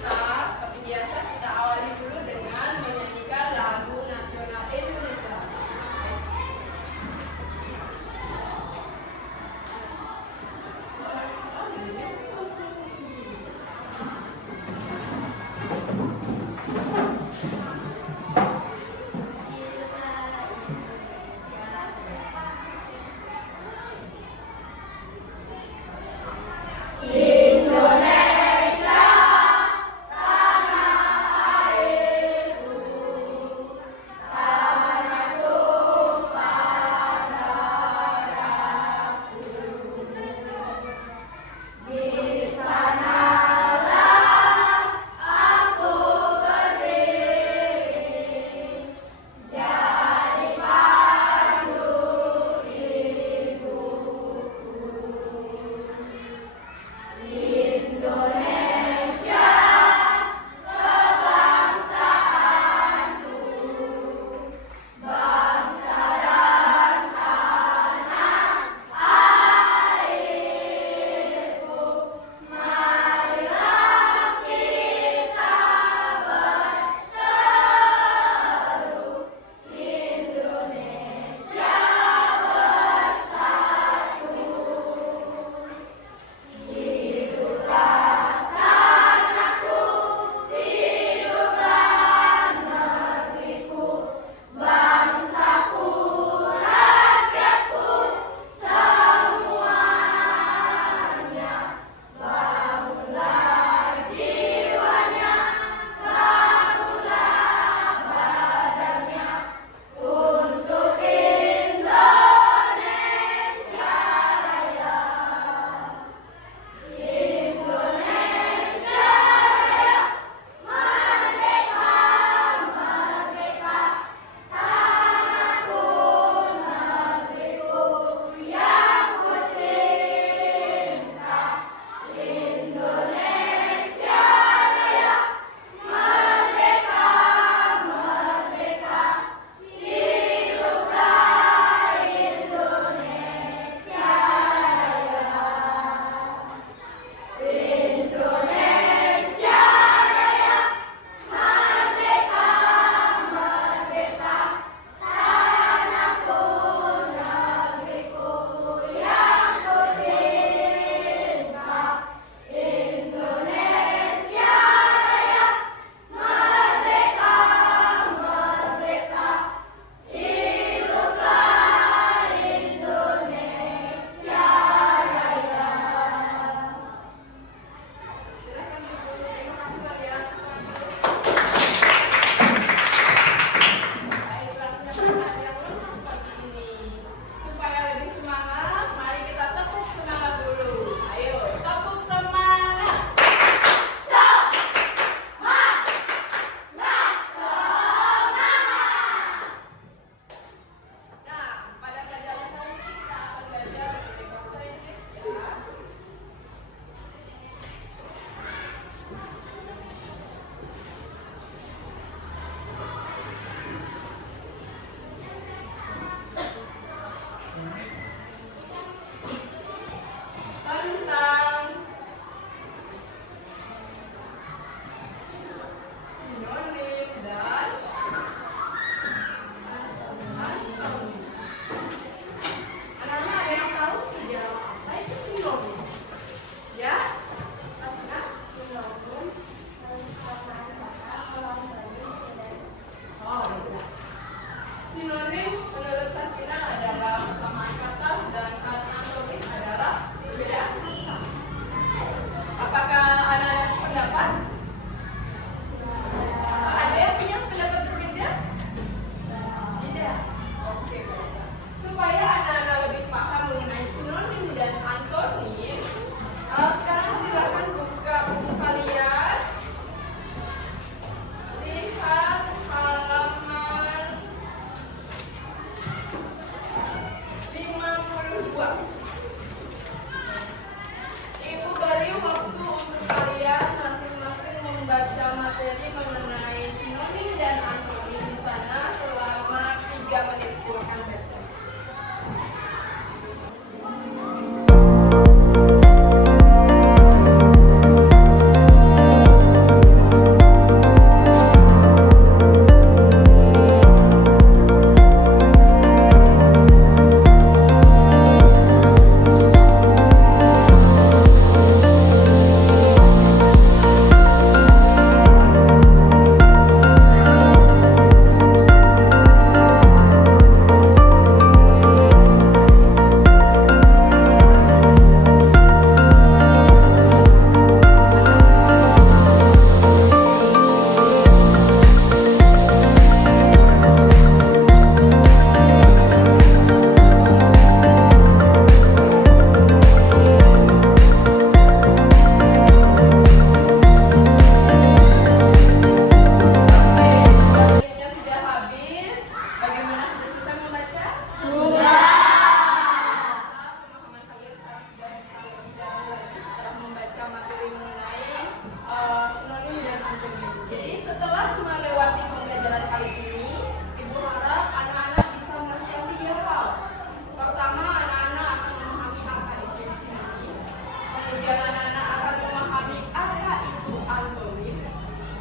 Nah, seperti biasa kita awali dulu dengan menyanyikan lagu nasional Indonesia.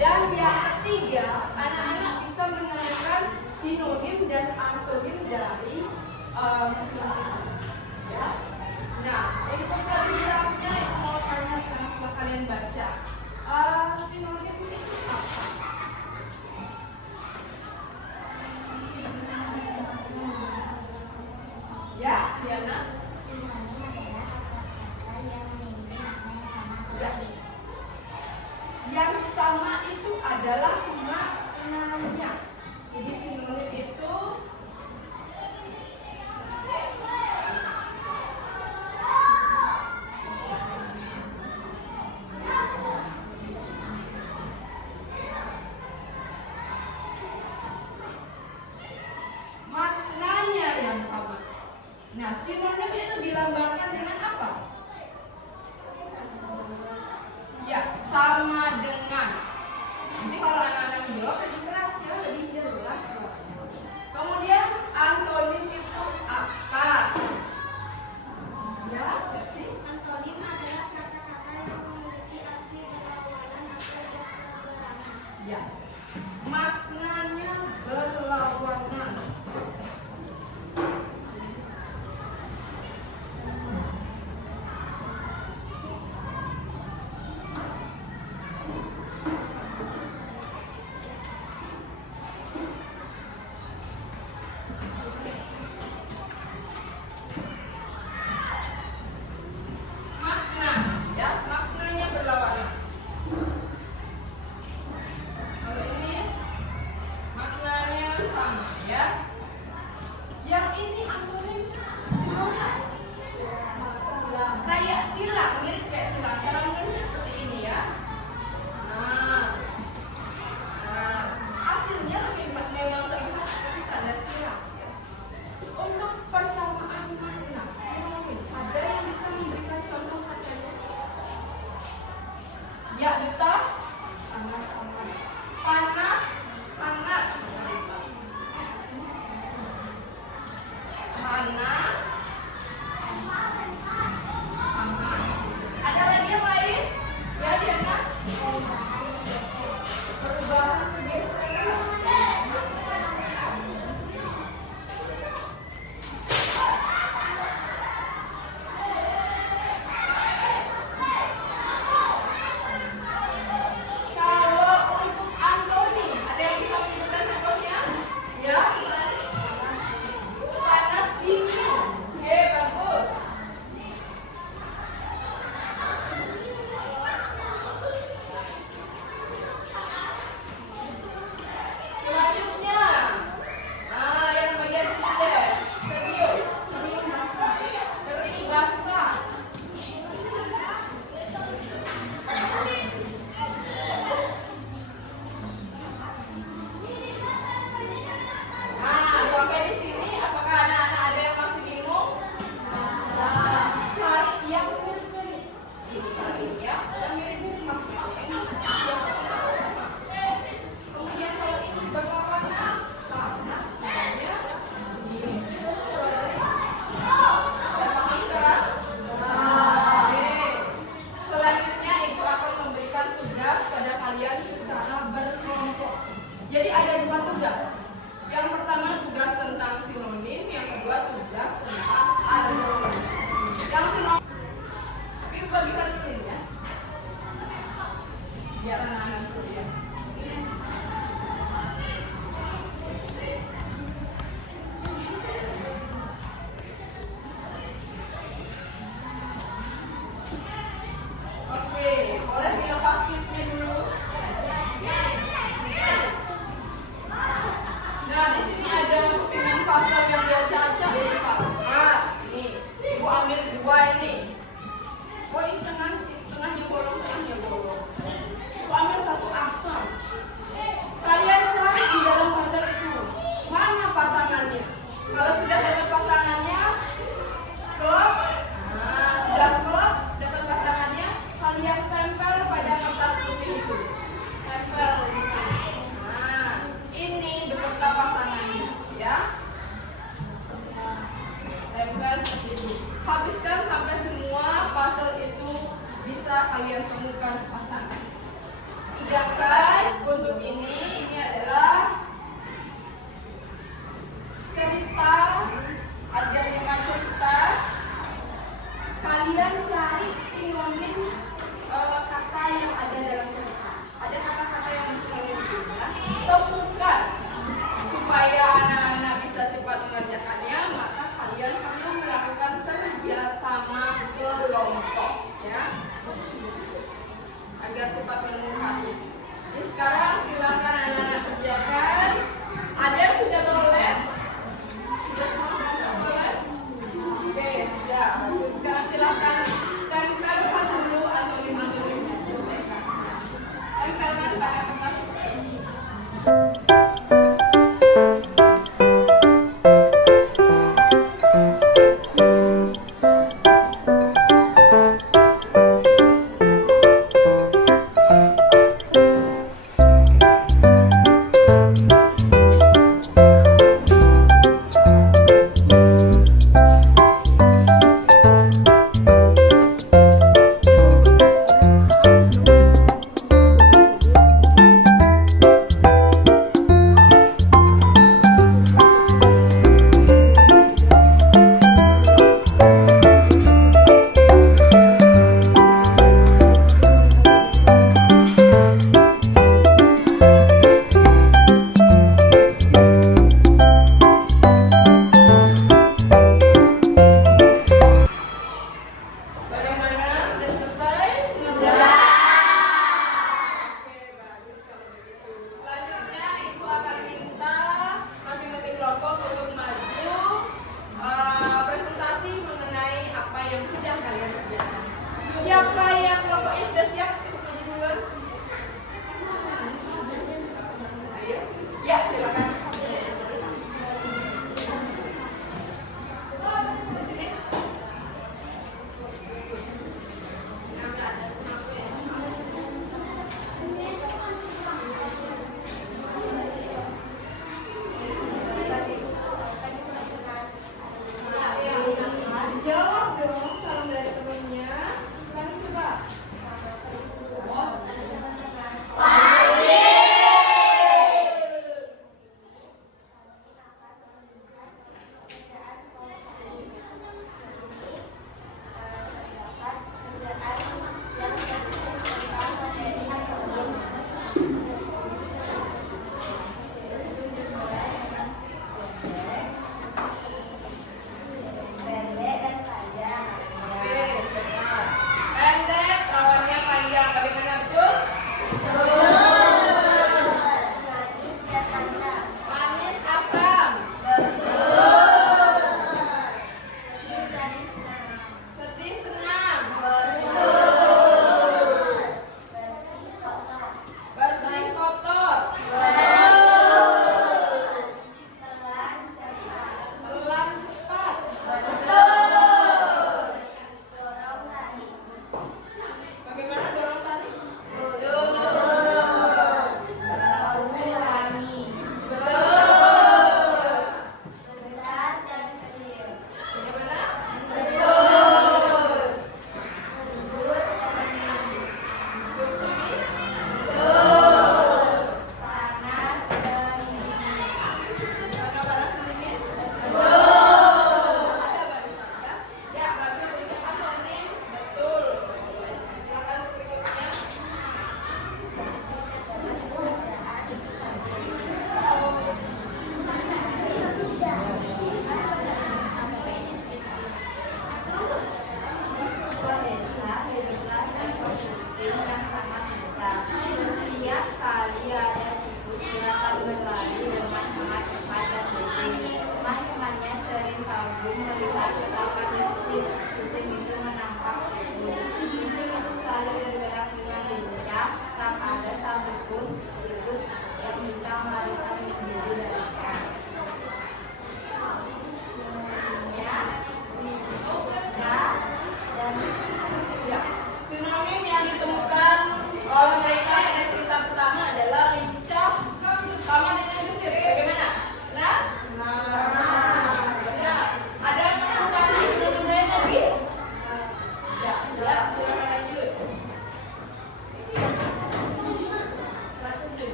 Dan yang ketiga, anak-anak bisa menemukan sinonim dan antonim dari ya. Nah, untuk lebih jelasnya itu mau tanya setelah kalian baca. Sinonim itu apa? Ya, Diana. Ya. Yang sama itu adalah maknanya. Jadi sinonim itu maknanya yang sama. Nah, sinonim itu dilambangkan dengan apa? Ya, sama dengan. Jadi kalau anak-anak menjawab lebih keras ya, lebih jelas. Kemudian antonim itu apa? Ya, jadi Antonim adalah kata-kata yang memiliki arti berlawanan atau berseberangan. ya, maknanya berlawanan. Makna, ya, maknanya berlawanan. Kalau ini maknanya sama, ya. Yang ini antonim silang. Kayak silang, mirip kayak silang. Cara menulisnya seperti ini ya. Nah, hasilnya memang terlihat seperti tanda silang. Ya. Untuk persamaan makna sinonim, ada yang bisa memberikan contoh katanya? Ya, Duta. Panas, hangat. Panas, hangat. Panas, hangat. Ada lagi yang lain? Ya, Diana. Perubahan pergeseran. Kalau untuk antonim, ada yang bisa menyebutkan contohnya? Ya. Panas dingin. Oke, bagus. Selanjutnya, yang bagian sini deh. Serius. Kering basah. Nah, sampai di sini, apakah anak-anak ada yang masih bingung? Nah, cari yang mirip-mirip. Ini kali ya, yang mirip-mirip makin. Kemudian kalau ini berlawanan, panas, dinginnya, dingin. Gampang ini sekarang? Oke. Selanjutnya ibu akan memberikan tugas pada kalian secara berkelompok. Jadi ada 2 tugas. Yang pertama tugas tentang sinonim, yang kedua tugas tentang antonim. Yang sinonim, tapi bagikan dulu ini ya. Biar anak-anak seru ya. Oke, boleh dilepas klipnya dulu. Untuk ini adalah cerita. Ada 5 cerita. Kalian cari sinonim kata yang ada dalam cerita. Ada kata-kata yang sinonim juga. Temukan supaya anak-anak bisa cepat mengerjakannya. Maka kalian perlu melakukan kerjasama kelompok, ya, agar cepat menemukan. Jadi sekarang silakan.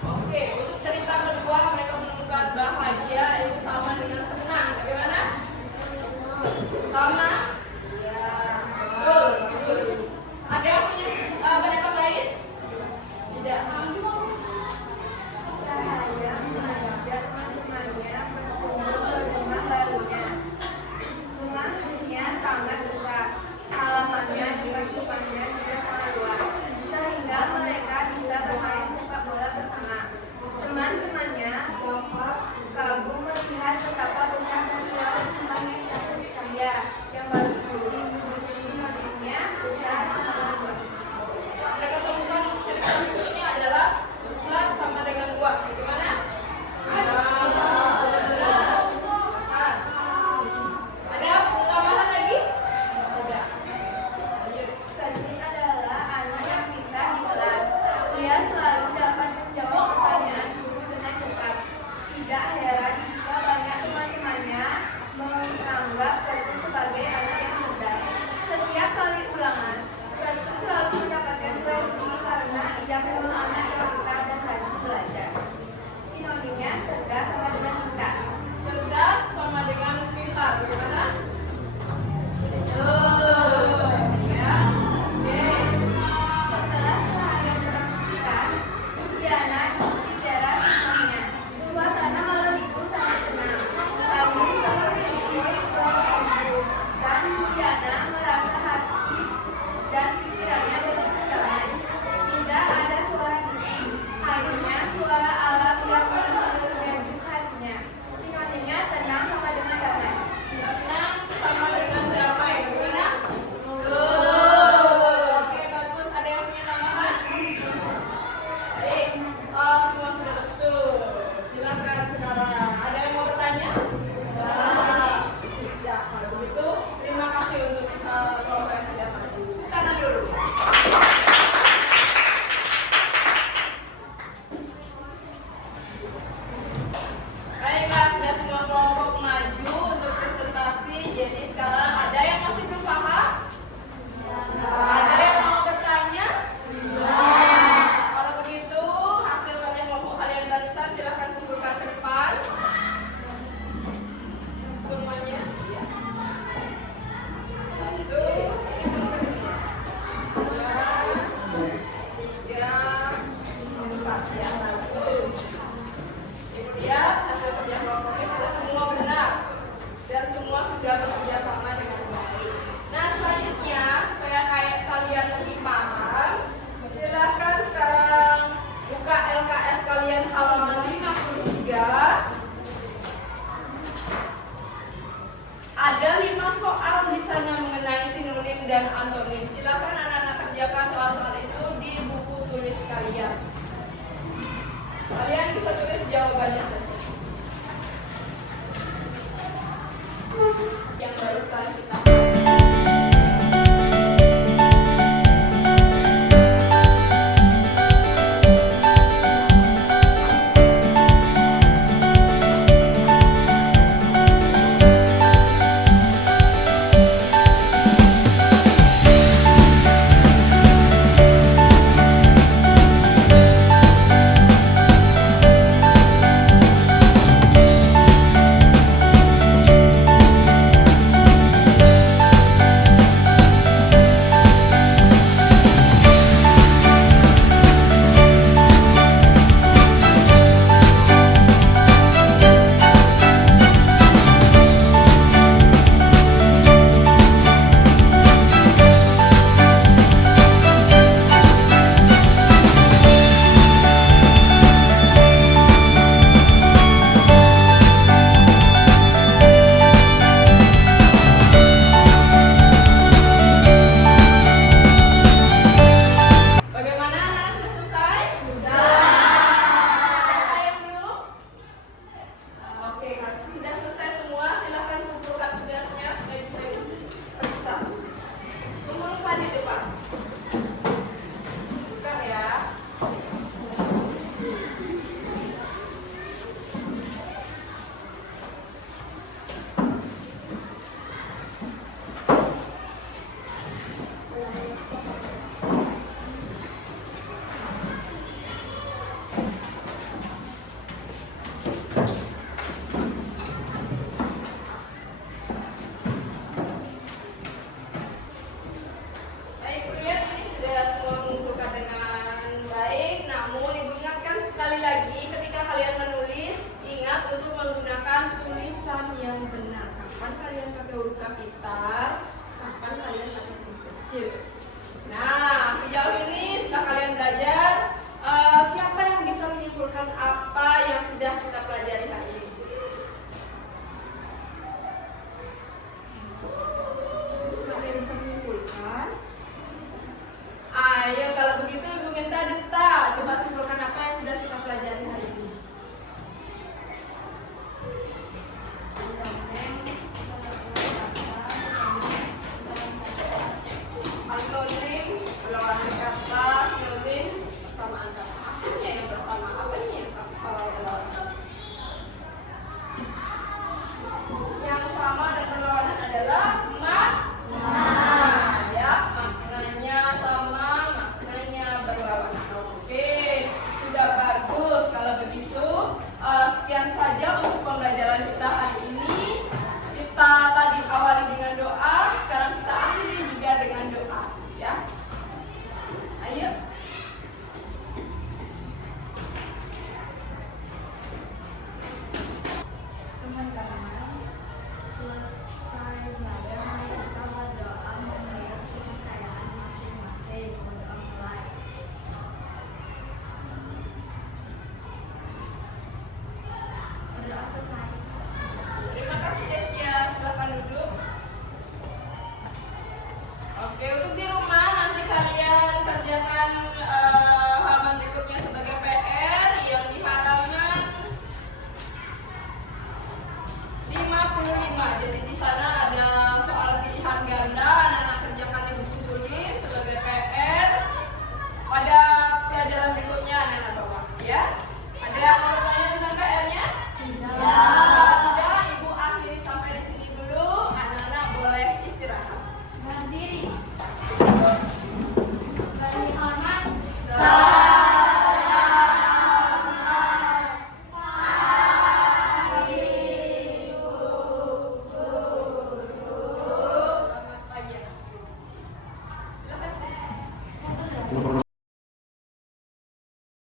Oke, untuk cerita kedua mereka menemukan bahagia itu sama dengan senang. Bagaimana? Sama? Ya. Betul, bagus. Ada yang punya pendapat lain? Tidak. Cahaya mengajak teman-temannya berkumpul ke rumah barunya. Rumahnya sangat besar, halamannya di depannya juga sangat luas, sehingga mereka bisa bermain sepak bola bersama. Teman-temannya kagum melihat betapa besar dan jauh sebagai satu cahaya yang baru itu. Sinonimnya besar sama luas. Mereka temukan cerita ini adalah besar sama dengan luas. Bagaimana? Ada tambahan lagi? Tidak. Lanjut. Febri adalah anak yang pintar di kelas. Dia selalu dapat menjawab pertanyaan guru dengan cepat. Tidak heran jika banyak teman-temannya menganggap Febri sebagai anak yang cerdas. Setiap kali ulangan, Febri selalu mendapatkan Febri karena ia memang anak yang pintar dan rajin belajar. Sinonimnya cerdas sama dengan pintar. Cerdas sama dengan pintar. Bagaimana? Ya. Oke. Setelah seharian beraktivitas, Diana duduk di teras rumahnya. Suasana malam itu sangat tenang. Angin seperti berembus, dan Diana merasa hati dan pikirannya begitu damai. Tidak ada suara bising, hanya suara alam yang menyejuk hatinya. Sinonimnya tenang sama dengan damai. Tenang sama dengan damai. Bagaimana? Oke, bagus. Ada yang punya tambahan? Baik. Semua sudah betul. Silakan sekarang. Ada yang mau bertanya? Tidak. Kalau begitu, terima kasih untuk kelompok yang sudah maju. Kanan dulu. Baiklah, sudah semua kelompok maju untuk presentasi. Jadi sekarang ada yang masih belum paham? Ada yang mau bertanya? Kalau begitu, hasil pada kelompok kalian barusan silahkan kumpulkan ke depan. Semuanya. Ya. Satu, ini kelompok kedua. Dua, tiga, empat. Ya, bagus. Ibu lihat hasil kerja kelompoknya sudah semua benar dan semua sudah bekerja sama dengan baik. Nah, selanjutnya supaya kayak kalian lebih paham, silahkan sekarang buka LKS kalian halaman 53. Ada 5 soal di sana mengenai sinonim dan antonim. Silahkan anak-anak kerjakan soal-soal itu di buku tulis kalian. Kalian bisa tulis jawabannya saja. Yang barusan kita kapan kalian pakai huruf kapital, kapan kalian pakai